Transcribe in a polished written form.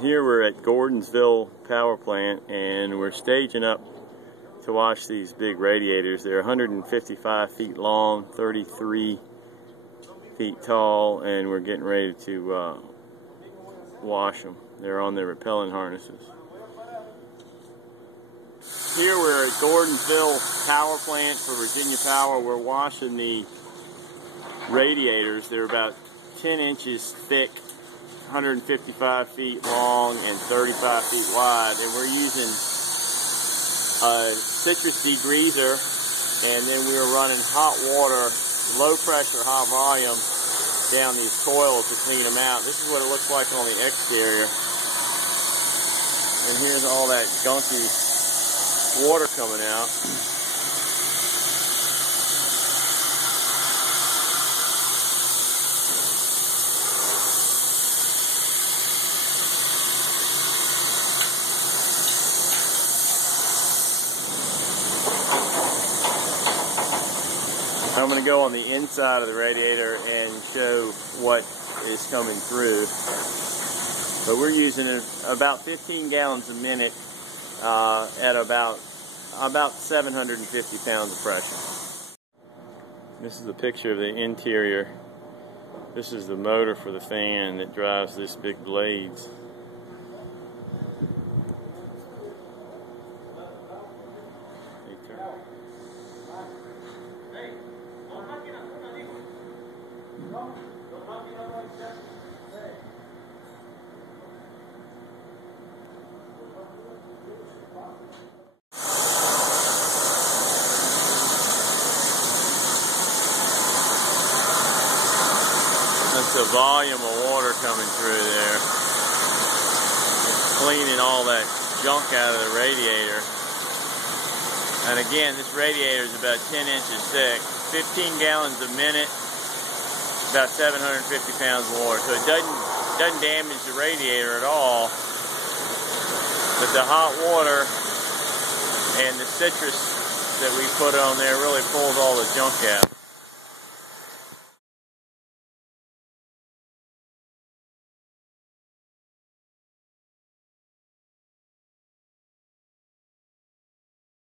Here we're at Gordonsville power plant and we're staging up to wash these big radiators. They're 155 feet long, 33 feet tall, and we're getting ready to wash them. They're on their repelling harnesses. Here we're at Gordonsville power plant for Virginia Power. We're washing the radiators. They're about 10 inches thick, 155 feet long and 35 feet wide, and we're using a citrus degreaser, and then we're running hot water, low pressure, high volume down these coils to clean them out. This is what it looks like on the exterior, and here's all that gunky water coming out. I'm going to go on the inside of the radiator and show what is coming through. But we're using about 15 gallons a minute at about 750 pounds of pressure. This is a picture of the interior. This is the motor for the fan that drives this big blades. That's the volume of water coming through there, cleaning all that junk out of the radiator. And again, this radiator is about 10 inches thick, 15 gallons a minute, about 750 pounds of water. So it doesn't damage the radiator at all, but the hot water and the citrus that we put on there really pulls all the junk out.